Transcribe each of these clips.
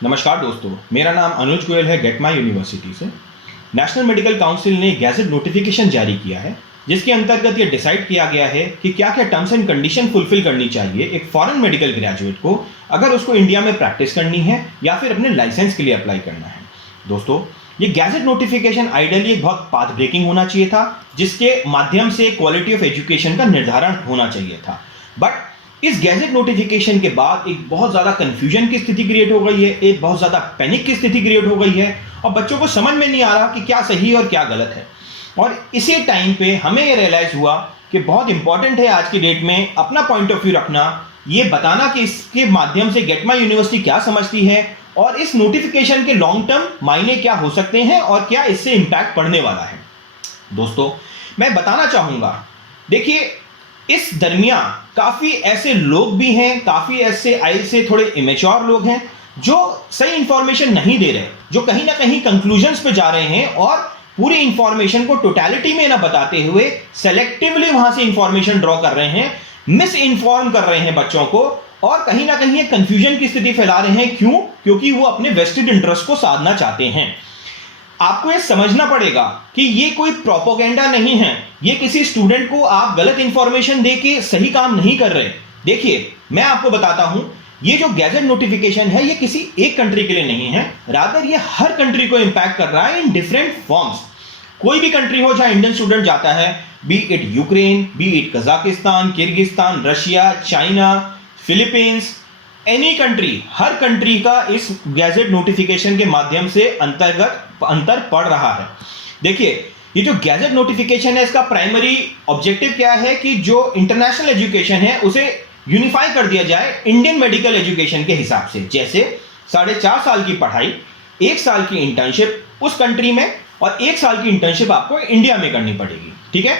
नमस्कार दोस्तों, मेरा नाम अनुज गोयल है गेट माई यूनिवर्सिटी से। नेशनल मेडिकल काउंसिल ने गैजेट नोटिफिकेशन जारी किया है जिसके अंतर्गत ये डिसाइड किया गया है कि क्या क्या टर्म्स एंड कंडीशन फुलफिल करनी चाहिए एक फॉरेन मेडिकल ग्रेजुएट को अगर उसको इंडिया में प्रैक्टिस करनी है या फिर अपने लाइसेंस के लिए अप्लाई करना है। दोस्तों, ये गैजेट नोटिफिकेशन आइडियली एक बहुत पाथ ब्रेकिंग होना चाहिए था जिसके माध्यम से क्वालिटी ऑफ एजुकेशन का निर्धारण होना चाहिए था। बट इस गैजेट नोटिफिकेशन के बाद एक बहुत ज़्यादा कंफ्यूजन की स्थिति क्रिएट हो गई है, एक बहुत ज़्यादा पैनिक की स्थिति क्रिएट हो गई है और बच्चों को समझ में नहीं आ रहा कि क्या सही और क्या गलत है। और इसी टाइम पे हमें ये रियलाइज़ हुआ कि बहुत इंपॉर्टेंट है आज की डेट में अपना पॉइंट ऑफ व्यू रखना, ये बताना कि इसके माध्यम से गेट माई यूनिवर्सिटी क्या समझती है और इस नोटिफिकेशन के लॉन्ग टर्म मायने क्या हो सकते हैं और क्या इससे इम्पैक्ट पड़ने वाला है। दोस्तों, मैं बताना चाहूँगा, देखिए इस दरमियान काफ़ी ऐसे लोग भी हैं, काफ़ी ऐसे आइल से थोड़े इमेच्योर लोग हैं जो सही इंफॉर्मेशन नहीं दे रहे, जो कहीं ना कहीं कंक्लूजन्स पे जा रहे हैं और पूरी इंफॉर्मेशन को टोटलिटी में ना बताते हुए सेलेक्टिवली वहां से इंफॉर्मेशन ड्रॉ कर रहे हैं, मिस इन्फॉर्म कर रहे हैं बच्चों को और कहीं ना कहीं एक कंफ्यूजन की स्थिति फैला रहे हैं। क्यों? क्योंकि वो अपने वेस्टेड इंटरेस्ट को साधना चाहते हैं। आपको ये समझना पड़ेगा कि ये कोई प्रोपोगेंडा नहीं है, ये किसी स्टूडेंट को आप गलत इंफॉर्मेशन दे के सही काम नहीं कर रहे। देखिए, मैं आपको बताता हूं, ये जो गैजेट नोटिफिकेशन है ये किसी एक कंट्री के लिए नहीं है, रादर ये हर कंट्री को इंपैक्ट कर रहा है इन डिफरेंट फॉर्म्स। कोई भी कंट्री हो जहां इंडियन स्टूडेंट जाता है, be it Ukraine, B it Kazakhstan, Kyrgyzstan, Russia, China, Philippines, any country, her country का इस गैजेट नोटिफिकेशन के माध्यम से अंतर पड़ रहा है। देखिए, ये जो गैजेट नोटिफिकेशन है इसका प्राइमरी ऑब्जेक्टिव क्या है कि जो इंटरनेशनल एजुकेशन है उसे यूनिफाई कर दिया जाए इंडियन मेडिकल एजुकेशन के हिसाब से। जैसे 4.5 साल की पढ़ाई, 1 साल की इंटर्नशिप उस कंट्री में और 1 साल की इंटर्नशिप आपको इंडिया में करनी पड़ेगी। ठीक है,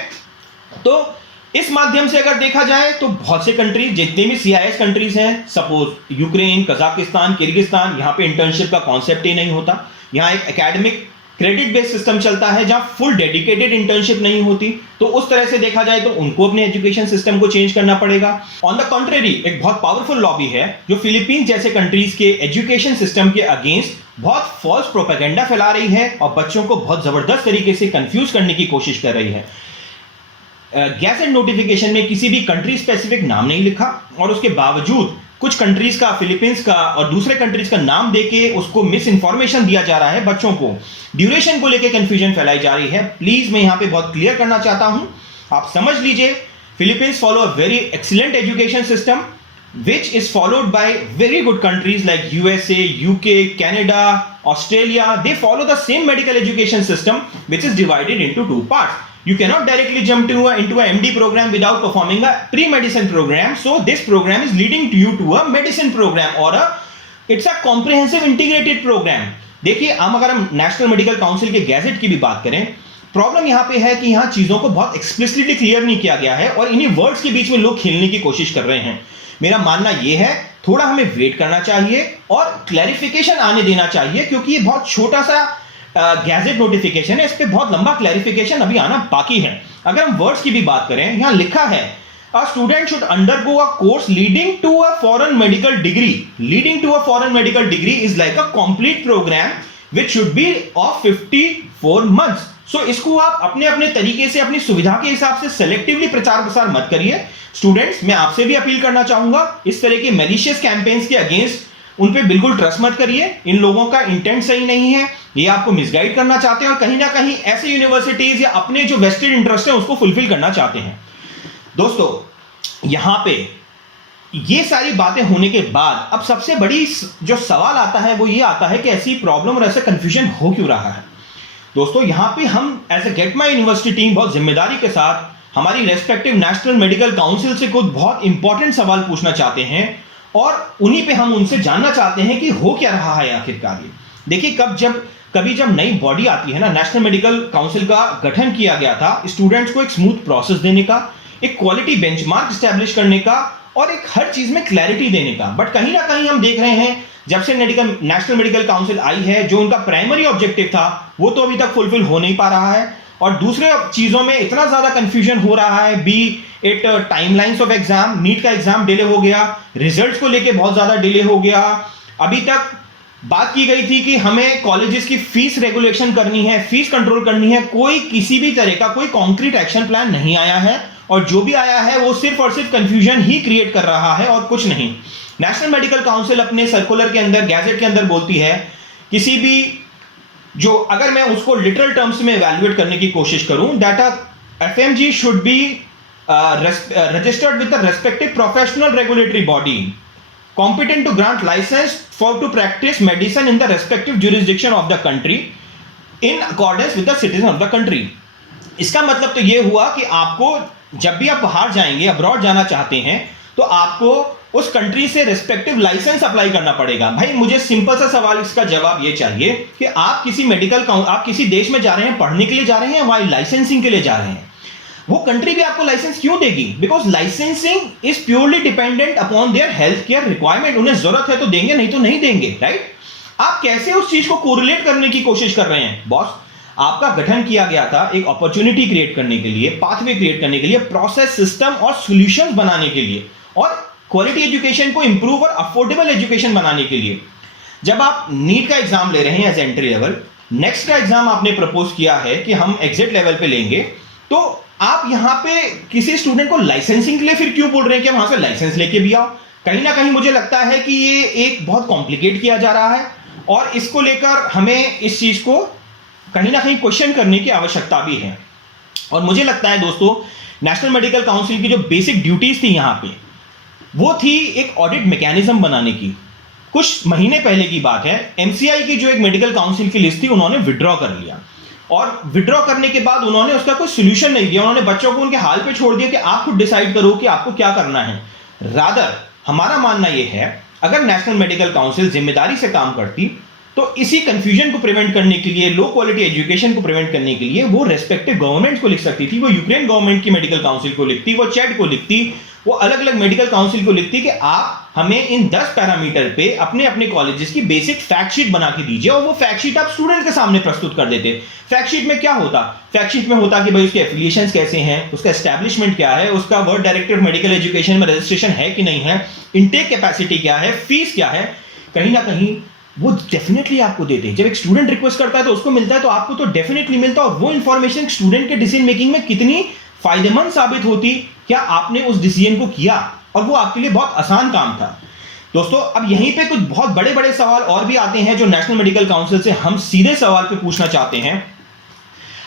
तो इस माध्यम से अगर देखा जाए तो बहुत से कंट्रीज, जितने भी CIS कंट्रीज हैं, सपोज यूक्रेन, कजाकिस्तान, किर्गिस्तान, यहाँ पे इंटर्नशिप का कॉन्सेप्ट ही नहीं होता। यहाँ एक एकेडमिक क्रेडिट बेस्ड सिस्टम चलता है जहां फुल डेडिकेटेड इंटर्नशिप नहीं होती। तो उस तरह से देखा जाए तो उनको अपने एजुकेशन सिस्टम को चेंज करना पड़ेगा। ऑन द कॉन्ट्रेरी, एक बहुत पावरफुल लॉबी है जो फिलीपींस जैसे कंट्रीज के एजुकेशन सिस्टम के अगेंस्ट बहुत फॉल्स प्रोपेगेंडा फैला रही है और बच्चों को बहुत जबरदस्त तरीके से कंफ्यूज करने की कोशिश कर रही है। गैजेट नोटिफिकेशन में किसी भी कंट्री स्पेसिफिक नाम नहीं लिखा और उसके बावजूद कुछ कंट्रीज का, फिलीपींस का और दूसरे कंट्रीज का नाम देके उसको मिस इन्फॉर्मेशन दिया जा रहा है। बच्चों को ड्यूरेशन को लेके कंफ्यूजन फैलाई जा रही है। प्लीज मैं यहाँ पे बहुत क्लियर करना चाहता हूं, आप समझ लीजिए, Philippines follow a very excellent education system which is followed by very good countries like USA, UK, Canada, Australia. They follow the same medical education system which is divided into 2 parts. You cannot directly jump into a MD program without performing a pre-medicine program. So this program is leading you to a medicine program or it's a comprehensive integrated program. देखिए, अगर हम national medical council के gadget की भी बात करें, problem यहाँ पे है कि यहाँ चीजों को बहुत एक्सप्लिसिटली क्लियर नहीं किया गया है और इन्हीं वर्ड्स के बीच में लोग खेलने की कोशिश कर रहे हैं। मेरा मानना यह है, थोड़ा हमें वेट करना चाहिए और क्लैरिफिकेशन आने देना चाहिए क्योंकि ये बहुत छोटा सा गैजेट नोटिफिकेशन है, इस पे बहुत लंबा क्लैरिफिकेशन अभी आना बाकी है। अगर हम वर्ड्स की भी बात करें, यहां लिखा है a student should undergo a course leading to a foreign medical degree. Leading to a foreign medical degree is like a complete program which should be of 54 months. So इसको आप अपने अपने तरीके से, अपनी सुविधा के हिसाब से सेलेक्टिवली प्रचार प्रसार मत करिए। स्टूडेंट्स, मैं आपसे भी अपील करना चाहूंगा, इस तरह के मैलिशियस कैंपेन्स के अगेंस्ट उन पे बिल्कुल ट्रस्ट मत करिए। इन लोगों का इंटेंट सही नहीं है, ये आपको मिसगाइड करना चाहते हैं और कहीं ना कहीं ऐसे यूनिवर्सिटीज या अपने जो वेस्टेड इंटरेस्ट है उसको फुलफिल करना चाहते हैं। दोस्तों, यहां पे ये सारी बातें होने के बाद अब सबसे बड़ी जो सवाल आता है वो ये आता है कि ऐसी प्रॉब्लम और ऐसा कंफ्यूजन हो क्यों रहा है। दोस्तों, यहां पे हम as a get my university team बहुत जिम्मेदारी के साथ हमारी रेस्पेक्टिव नेशनल मेडिकल काउंसिल से कुछ बहुत इंपॉर्टेंट सवाल पूछना चाहते हैं और उन्हीं पे हम उनसे जानना चाहते हैं कि हो क्या रहा है आखिरकार। देखिए, कभी जब नई बॉडी आती है ना, नेशनल मेडिकल काउंसिल का गठन किया गया था स्टूडेंट्स को एक स्मूथ प्रोसेस देने का, एक क्वालिटी बेंचमार्क स्टैब्लिश करने का और एक हर चीज में क्लैरिटी देने का। बट कहीं ना कहीं हम देख रहे हैं जब से नेशनल मेडिकल काउंसिल आई है, जो उनका प्राइमरी ऑब्जेक्टिव था वो तो अभी तक फुलफिल हो नहीं पा रहा है और दूसरे चीजों में इतना ज्यादा कंफ्यूजन हो रहा है। Be it timelines of exam, NEET का एग्जाम डिले हो गया, रिजल्ट्स को लेके बहुत ज्यादा डिले हो गया, अभी तक बात की गई थी कि हमें कॉलेजेस की फीस रेगुलेशन करनी है, फीस कंट्रोल करनी है। कोई किसी भी तरह का कोई कॉन्क्रीट एक्शन प्लान नहीं आया है, और जो भी आया है वो सिर्फ और सिर्फ कंफ्यूजन ही क्रिएट कर रहा है और कुछ नहीं। नेशनल मेडिकल काउंसिल अपने सर्कुलर के अंदर, गैजेट के अंदर बोलती है, किसी भी जो, अगर मैं उसको लिटरल टर्म्स में इवैल्यूएट करने की कोशिश करूं, that FMG should be registered with the respective professional regulatory body competent to grant license to practice medicine in the respective jurisdiction of the country in accordance with the citizen of the country। इसका मतलब तो ये हुआ कि आपको जब भी आप बाहर जाएंगे, अब्रॉड जाना चाहते हैं, तो आपको उस कंट्री से रेस्पेक्टिव लाइसेंस अप्लाई करना पड़ेगा। भाई मुझे सिंपल सा सवाल इसका जवाब ये चाहिए कि आप किसी देश में जा रहे हैं, पढ़ने के लिए जा रहे हैं, वहां लाइसेंसिंग के लिए जा रहे हैं, वो कंट्री भी आपको लाइसेंस क्यों देगी? Because licensing is purely dependent upon their health care requirement. उन्हें जरूरत है तो देंगे, नहीं तो नहीं देंगे, राइट? आप कैसे उस चीज को कोरिलेट करने की कोशिश कर रहे हैं? बॉस, आपका गठन किया गया था एक अपॉर्चुनिटी क्रिएट करने के लिए, पाथवे क्रिएट करने के लिए, प्रोसेस, सिस्टम और सॉल्यूशंस बनाने के लिए, और क्वालिटी एजुकेशन को इंप्रूव और अफोर्डेबल एजुकेशन बनाने के लिए। जब आप नीट का एग्जाम ले रहे हैं एज एंट्री लेवल, नेक्स्ट का एग्जाम आपने प्रपोज किया है कि हम एग्जिट लेवल पे लेंगे, तो आप यहां पे किसी स्टूडेंट को लाइसेंसिंग के लिए फिर क्यों बोल रहे हैं कि वहां से लाइसेंस लेके भी आओ? कहीं ना कहीं मुझे लगता है कि ये एक बहुत कॉम्प्लिकेट किया जा रहा है, और इसको लेकर हमें इस चीज को कहीं ना कहीं क्वेश्चन करने की आवश्यकता भी है। और मुझे लगता है दोस्तों, नेशनल मेडिकल काउंसिल की जो बेसिक ड्यूटीज थी यहां पे, वो थी एक ऑडिट मैकेनिज्म बनाने की। कुछ महीने पहले की बात है, एमसीआई की जो एक मेडिकल काउंसिल की लिस्ट थी, उन्होंने विड्रॉ कर लिया, और विड्रॉ करने के बाद उन्होंने उसका कोई सोल्यूशन नहीं दिया। उन्होंने बच्चों को उनके हाल पे छोड़ दिया कि आप खुद डिसाइड करो कि आपको क्या करना है। रादर हमारा मानना यह है, अगर नेशनल मेडिकल काउंसिल जिम्मेदारी से काम करती, तो इसी कंफ्यूजन को प्रिवेंट करने के लिए, लो क्वालिटी एजुकेशन को प्रिवेंट करने के लिए वो रेस्पेक्टिव गवर्नमेंट को लिख सकती थी। वो यूक्रेन गवर्नमेंट की मेडिकल काउंसिल को लिखती, वो चैड को लिखती, वो अलग अलग मेडिकल काउंसिल को लिखती कि आप हमें इन 10 पैरामीटर पे अपने अपने कॉलेजेस की बेसिक फैक्ट शीट बना के दीजिए, और वो फैक्ट शीट आप स्टूडेंट के सामने प्रस्तुत कर देते। फैक्ट शीट में क्या होता? फैक्ट शीट में होता कि भाई उसके एफिलिएशंस कैसे हैं, उसका एस्टैब्लिशमेंट क्या है, उसका world director of medical education में रजिस्ट्रेशन है कि नहीं है, इनटेक कैपेसिटी क्या है, फीस क्या है। कहीं ना कहीं वो डेफिनेटली आपको देते। जब एक स्टूडेंट रिक्वेस्ट करता है तो उसको मिलता है, तो आपको तो डेफिनेटली मिलता है। और वो इंफॉर्मेशन स्टूडेंट के डिसीजन मेकिंग में कितनी फायदेमंद साबित होती, क्या आपने उस डिसीजन को किया, और वो आपके लिए बहुत आसान काम था। दोस्तों, अब यहीं पे कुछ बहुत बड़े बड़े सवाल और भी आते हैं जो नेशनल मेडिकल काउंसिल से हम सीधे सवाल पे पूछना चाहते हैं।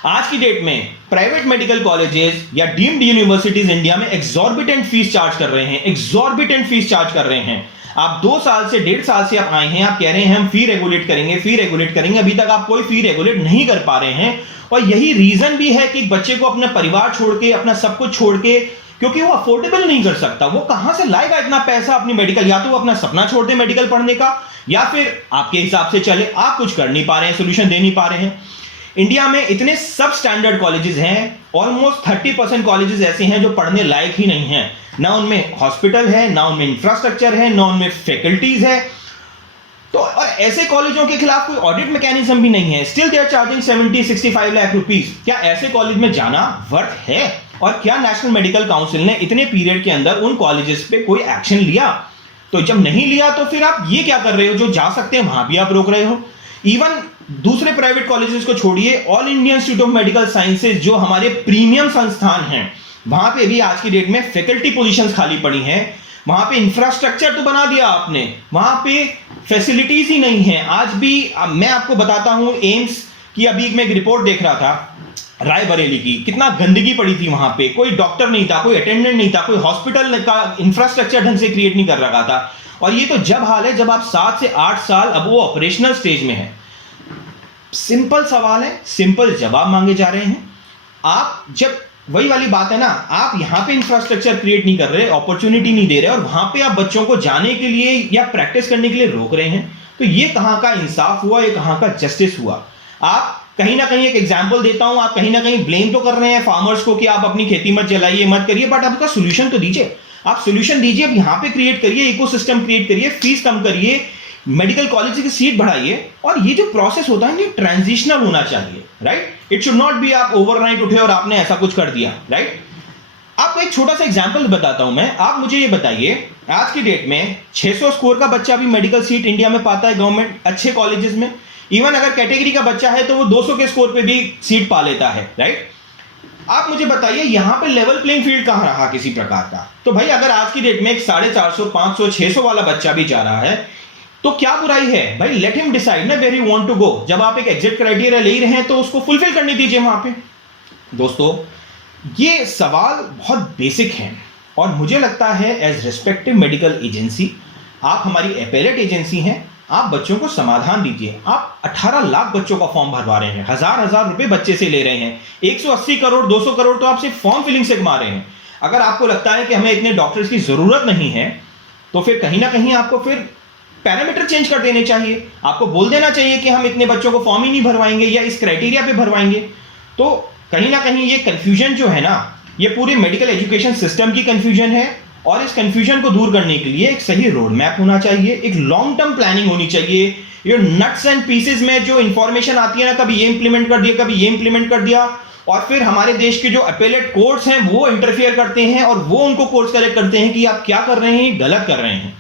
आज की डेट में प्राइवेट मेडिकल कॉलेजेस या डीम्ड यूनिवर्सिटीज इंडिया में एग्जॉर्बिटेंट फीस चार्ज कर रहे हैं, एग्जॉर्बिटेंट फीस चार्ज कर रहे हैं। आप 2 साल से 1.5 साल से आप आए हैं, आप कह रहे हैं हम फी रेगुलेट करेंगे, फी रेगुलेट करेंगे, अभी तक आप कोई फी रेगुलेट नहीं कर पा रहे हैं। और यही रीजन भी है कि बच्चे को अपना परिवार छोड़ के, अपना सब कुछ छोड़ के, क्योंकि वो अफोर्डेबल नहीं कर सकता, वो कहां से लाएगा इतना पैसा अपनी मेडिकल? या तो वो अपना सपना छोड़ दे मेडिकल पढ़ने का, या फिर आपके हिसाब से चले, आप कुछ कर नहीं पा रहे हैं, सोल्यूशन दे नहीं पा रहे हैं। इंडिया में इतने सब स्टैंडर्ड कॉलेजेस हैं, ऑलमोस्ट 30% कॉलेजेस ऐसे हैं जो पढ़ने लायक ही नहीं हैं। ना उनमें हॉस्पिटल है, ना उनमें इंफ्रास्ट्रक्चर है, ना उनमें फैकल्टीज है। तो और ऐसे कॉलेजों के खिलाफ कोई ऑडिट मैकेनिज्म भी नहीं है। Still they are charging 70-65 lakh rupees. क्या ऐसे कॉलेज में जाना वर्थ है? और क्या नेशनल मेडिकल काउंसिल ने इतने पीरियड के अंदर उन कॉलेजेस पे कोई एक्शन लिया? तो जब नहीं लिया, तो फिर आप ये क्या कर रहे हो? जो जा सकते हैं वहां भी आप रोक रहे हो। इवन दूसरे प्राइवेट कॉलेजेस को छोड़िए, all Indian institute of medical sciences जो हमारे प्रीमियम संस्थान हैं, वहां पे भी आज की डेट में फैकल्टी पोजीशंस खाली पड़ी हैं। वहां पे इंफ्रास्ट्रक्चर तो बना दिया आपने, वहां पे फैसिलिटीज ही नहीं है। आज भी मैं आपको बताता हूं, एम्स की अभी मैं एक रिपोर्ट देख रहा था रायबरेली की, कितना गंदगी पड़ी थी वहां पे। कोई डॉक्टर नहीं था, कोई अटेंडेंट नहीं था, कोई हॉस्पिटल का इंफ्रास्ट्रक्चर ढंग से क्रिएट नहीं कर रखा था। और ये तो जब हाल है जब आप 7 से 8 साल अब वो ऑपरेशनल स्टेज में है। सिंपल सवाल है, सिंपल जवाब मांगे जा रहे हैं। आप जब, वही वाली बात है ना, आप यहां पे इंफ्रास्ट्रक्चर क्रिएट नहीं कर रहे, अपॉर्चुनिटी नहीं दे रहे, और वहां पे आप बच्चों को जाने के लिए या प्रैक्टिस करने के लिए रोक रहे हैं, तो ये कहां का इंसाफ हुआ, ये कहां का जस्टिस हुआ? आप कहीं ना कहीं, एक एग्जांपल देता हूं, आप कहीं ना कहीं ब्लेम तो कर रहे हैं फार्मर्स को कि आप अपनी खेती मत जलाइए, मत करिए, बट आपका सोल्यूशन तो दीजिए। आप सोल्यूशन दीजिए, अब यहां पे क्रिएट करिए, इकोसिस्टम क्रिएट करिए, फीस कम करिए, मेडिकल कॉलेज की सीट बढ़ाइए। और ये जो प्रोसेस होता है ये ट्रांजिशनल होना चाहिए, right? It should not be आप ओवरनाइट उठे और आपने ऐसा कुछ कर दिया, राइट? आपको एक छोटा सा एग्जांपल बताता हूं मैं। आप मुझे ये बताइए, आज की डेट में 600 स्कोर का बच्चा भी मेडिकल सीट इंडिया में पाता है गवर्नमेंट अच्छे कॉलेजेस में। इवन अगर कैटेगरी का बच्चा है तो वो 200 के स्कोर पे भी सीट पा लेता है, राइट। आप मुझे बताइए यहां पे लेवल प्लेइंग फील्ड कहां रहा किसी प्रकार का? तो भाई अगर आज की डेट में एक 450, 500, 600 वाला बच्चा भी जा रहा है तो क्या बुराई है भाई? लेट हिम डिसाइड ना where he want to go. जब आप एक एग्जिट क्राइटेरिया ले रहे हैं तो उसको फुलफिल करने दीजिए वहां पे। दोस्तों, ये सवाल बहुत बेसिक हैं और मुझे लगता है एज रिस्पेक्टिव मेडिकल एजेंसी, आप हमारी एपेलेट एजेंसी हैं, आप बच्चों को समाधान दीजिए। आप 18 लाख बच्चों का फॉर्म भरवा रहे हैं, हजार रुपए बच्चे से ले रहे हैं, 180 करोड़ 200 करोड़ तो आप सिर्फ फॉर्म फिलिंग से कमा रहे हैं। अगर आपको लगता है कि हमें इतने डॉक्टर्स की जरूरत नहीं है तो फिर कहीं ना कहीं आपको फिर पैरामीटर चेंज कर देने चाहिए। आपको बोल देना चाहिए कि हम इतने बच्चों को फॉर्म ही नहीं भरवाएंगे या इस क्राइटेरिया पे भरवाएंगे। तो कहीं ना कहीं ये कंफ्यूजन जो है ना, ये पूरे मेडिकल एजुकेशन सिस्टम की कंफ्यूजन है और इस कंफ्यूजन को दूर करने के लिए एक सही रोड मैप होना चाहिए, एक लॉन्ग टर्म प्लानिंग होनी चाहिए। ये नट्स एंड पीसेस में जो इंफॉर्मेशन आती है ना, कभी ये इंप्लीमेंट कर दिया, कभी ये इंप्लीमेंट कर दिया, और फिर हमारे देश के जो अपेलेट कोर्ट्स हैं वो इंटरफियर करते हैं और वो उनको कोर्स करेक्ट करते हैं कि आप क्या कर रहे हैं, गलत कर रहे हैं।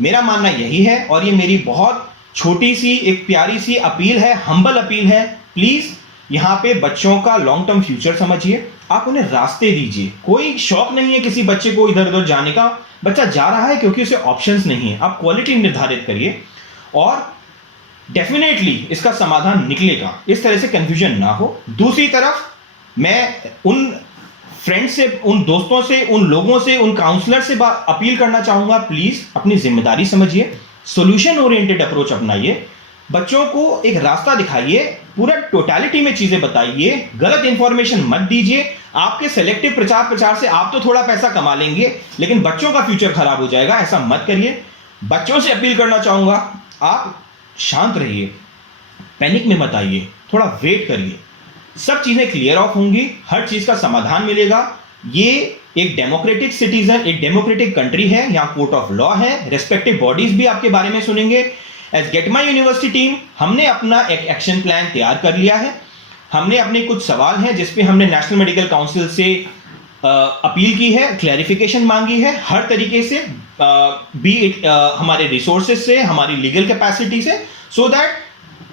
मेरा मानना यही है और ये मेरी बहुत छोटी सी एक प्यारी सी अपील है, हम्बल अपील है। प्लीज यहाँ पे बच्चों का लॉन्ग टर्म फ्यूचर समझिए, आप उन्हें रास्ते दीजिए। कोई शौक नहीं है किसी बच्चे को इधर उधर जाने का, बच्चा जा रहा है क्योंकि उसे ऑप्शंस नहीं है। आप क्वालिटी निर्धारित करिए और डेफिनेटली इसका समाधान निकलेगा, इस तरह से कंफ्यूजन ना हो। दूसरी तरफ मैं उन फ्रेंड्स से, उन दोस्तों से, उन लोगों से, उन काउंसलर से अपील करना चाहूंगा, प्लीज अपनी जिम्मेदारी समझिए, सॉल्यूशन ओरिएंटेड अप्रोच अपनाइए, बच्चों को एक रास्ता दिखाइए, पूरा टोटलिटी में चीजें बताइए, गलत इंफॉर्मेशन मत दीजिए। आपके सेलेक्टिव प्रचार प्रचार से आप तो थोड़ा पैसा कमा लेंगे लेकिन बच्चों का फ्यूचर खराब हो जाएगा, ऐसा मत करिए। बच्चों से अपील करना चाहूंगा, आप शांत रहिए, पैनिक में मत आइए, थोड़ा वेट करिए, सब चीजें क्लियर ऑफ होंगी, हर चीज का समाधान मिलेगा। ये एक डेमोक्रेटिक सिटीजन, एक डेमोक्रेटिक कंट्री है, यहाँ कोर्ट ऑफ लॉ है, रेस्पेक्टिव बॉडीज भी आपके बारे में सुनेंगे। As get my university team हमने अपना एक एक्शन प्लान तैयार कर लिया है। हमने अपने कुछ सवाल हैं जिसपे हमने नेशनल मेडिकल काउंसिल से अपील की है, क्लैरिफिकेशन मांगी है हर तरीके से, बी इट हमारे रिसोर्सेज से, हमारी लीगल कैपेसिटी से, सो दैट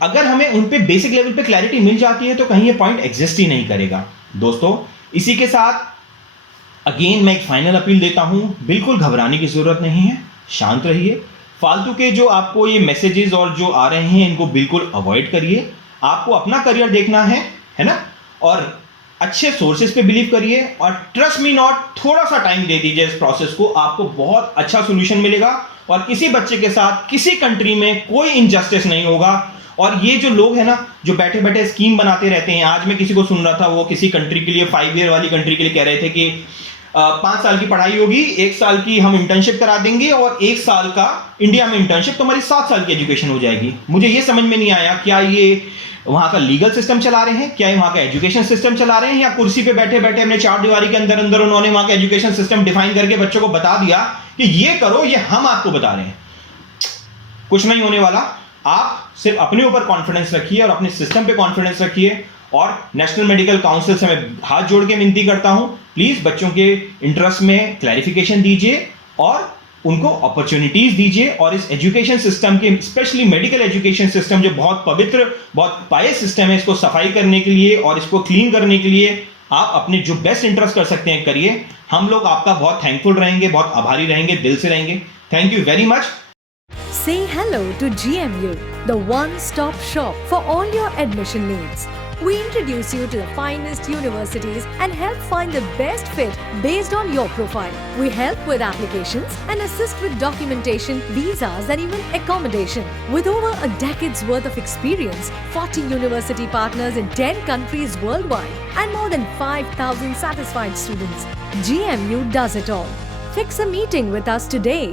अगर हमें उन पे बेसिक लेवल पे क्लैरिटी मिल जाती है तो कहीं ये पॉइंट एग्जिस्ट ही नहीं करेगा। दोस्तों, इसी के साथ अगेन मैं एक फाइनल अपील देता हूं, बिल्कुल घबराने की जरूरत नहीं है, शांत रहिए। फालतू के जो आपको ये मैसेजेस और जो आ रहे हैं इनको बिल्कुल अवॉइड करिए। आपको अपना करियर देखना है ना, और अच्छे सोर्सेज पे बिलीव करिए और ट्रस्ट मी नॉट, थोड़ा सा टाइम दे दीजिए इस प्रोसेस को, आपको बहुत अच्छा सोल्यूशन मिलेगा और किसी बच्चे के साथ किसी कंट्री में कोई इनजस्टिस नहीं होगा। और ये जो लोग हैं ना, जो बैठे बैठे स्कीम बनाते रहते हैं, आज मैं किसी को सुन रहा था, वो किसी कंट्री के लिए 5 ईयर वाली कंट्री के लिए कह रहे थे कि 5 साल की पढ़ाई होगी, 1 साल की हम इंटर्नशिप करा देंगे और 1 साल का इंडिया में इंटर्नशिप, तो हमारी 7 साल की एजुकेशन हो जाएगी। मुझे ये समझ में नहीं आया, क्या ये वहां का लीगल सिस्टम चला रहे हैं, क्या वहां का एजुकेशन सिस्टम चला रहे हैं, या कुर्सी पे बैठे बैठे अपने 4 दीवारी के अंदर अंदर उन्होंने वहां का एजुकेशन सिस्टम डिफाइन करके बच्चों को बता दिया कि ये करो, ये हम आपको बता रहे हैं। कुछ नहीं होने वाला। आप सिर्फ अपने ऊपर कॉन्फिडेंस रखिए और अपने सिस्टम पे कॉन्फिडेंस रखिए। और नेशनल मेडिकल काउंसिल से मैं हाथ जोड़ के विनती करता हूं, प्लीज बच्चों के इंटरेस्ट में क्लैरिफिकेशन दीजिए और उनको अपॉर्चुनिटीज दीजिए। और इस एजुकेशन सिस्टम के, स्पेशली मेडिकल एजुकेशन सिस्टम जो बहुत पवित्र, बहुत पायस सिस्टम है, इसको सफाई करने के लिए और इसको क्लीन करने के लिए आप अपने जो बेस्ट इंटरेस्ट कर सकते हैं करिए। हम लोग आपका बहुत थैंकफुल रहेंगे, बहुत आभारी रहेंगे, दिल से रहेंगे। Thank you very much. Say hello to GMU, the one-stop shop for all your admission needs. We introduce you to the finest universities and help find the best fit based on your profile. We help with applications and assist with documentation, visas and even accommodation. With over a decade's worth of experience, 40 university partners in 10 countries worldwide and more than 5,000 satisfied students, GMU does it all. Fix a meeting with us today.